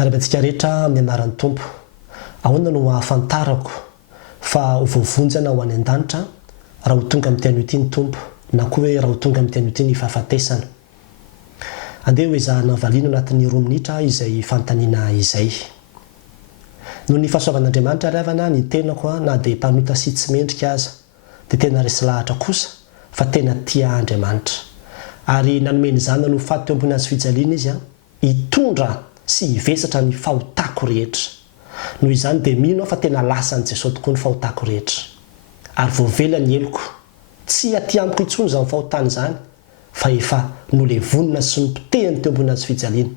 Miarabantsika rehetra amin'ny anaran'ny Tompo. Ahoana no ahafantarako fa hovovonjana ho any an-danitra raha ho tonga amin'ny teny ity ny Tompo, na koa hoe raha ho tonga amin'ny teny ity ny fahafatesana. Andeha ho ezahana valiana anatin'ny 2 minitra izay fantaniana izay. Noho ny fahasoavan'Andriamanitra ravana ny tenako na dia mpanota sy tsy mendrika aza, dia tena resy lahatra kosa fa tena tia Andriamanitra. Ary nanomeny izany no faty teo ambony azy fijaliana izy hitondra sy hivesatra ny fahotako rehetra. Noho izany dia mino fa tena lasan'i Jesosy tokoa ny fahotako rehetra. Ary voavela ny heloko, tsy aty amiko intsony izany fahotana izany, fa efa nolevonina sy nopotehiny teo ambony azy fijaliana,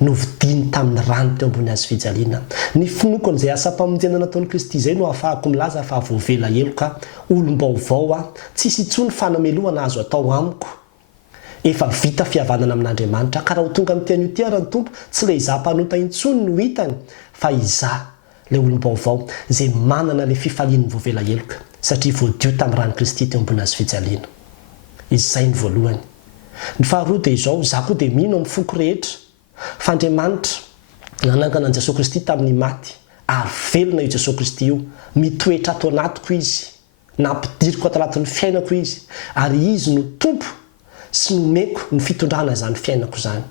novidiny tamin'ny rano teo ambony azy fijaliana. Ny finokon' izay asa-pamonjena nataon'i Kristy izay no ahafahako milaza fa voavela heloka, olom-baovao tsisy intsony fanameloana azo atao amiko. Efa vita fihavanana amin'Andriamanitra ka raha ho tonga amin'ny teny ity ary ny Tompo tsy ilay izaho mpanota intsony no hitany, fa izaho ilay olom-baovao izay manana ilay fifalian'ny voavela heloka satria voadio tamin'ny ran'i Kristy teo ambony azy fijaliana. Izay ny voalohany. Ny faharoa dia izao, izaho koa dia mino amin'ny foko rehetra fa Andriamanitra nanangana an'i Jesosy Kristy tamin'ny maty ary velona io Jesosy Kristy io, mitoetra ato anatiko izy, nampidiriko ato anatin'ny fiainako izy, ary izy no Tompo sy nomeko ny fitondrana izany fiainako izany.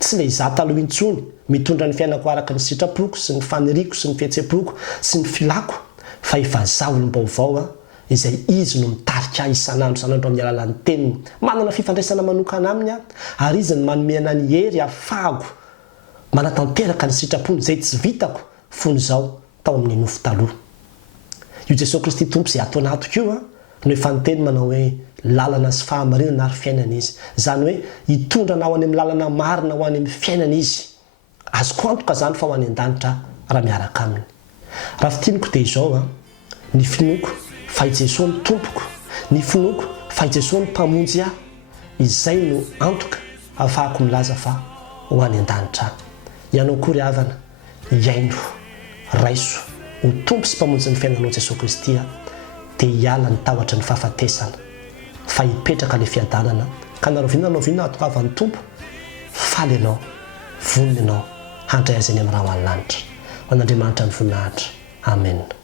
Tsy ilay izaho taloha intsony mitondra ny fiainako araka ny sitrapoko sy ny faniriako sy ny fihetseham-poko sy ny filako, fa efa izaho olom-baovao izay izy no mitarika isanandro amin'ny alalan'ny teniny, manana fifandraisana manokana aminy ary izy no manome anay ny hery ahafahako manatanteraka ny sitrapony izay tsy vitako fony izao tao amin'ny nofo taloha. Io Jesosy Kristy Tompo izay ato anatiko io no efa niteny manao hoe lalana sy fahamarinana ary fiainana izy. Izany hoe hitondra ho any amin'ny lalana marina ho any amin'ny fiainana izy. Azoko antoka izany fa ho any an-danitra raha miaraka aminy. Raha fitiniko dia izao ny finoko fa i Jesosy ny Tompoko, ny finoko fa i Jesosy ny mpamonjy ahy. Izay no antoka ahafahako milaza fa ho any an-danitra. Ianao koa ry havana, iaino, raiso ho Tompo sy mpamonjy ny fiainanao Jesosy Kristy dia hiala ny tahotra ny fahafatesana, fa hipetraka ilay fiadanana ka naroviana atokavan'ny Tompo, faly ianao, vonona ianao, handray azy any amin'ny raha ho any lanitra. Ho an'Andriamanitra ny voninahitra. Amen.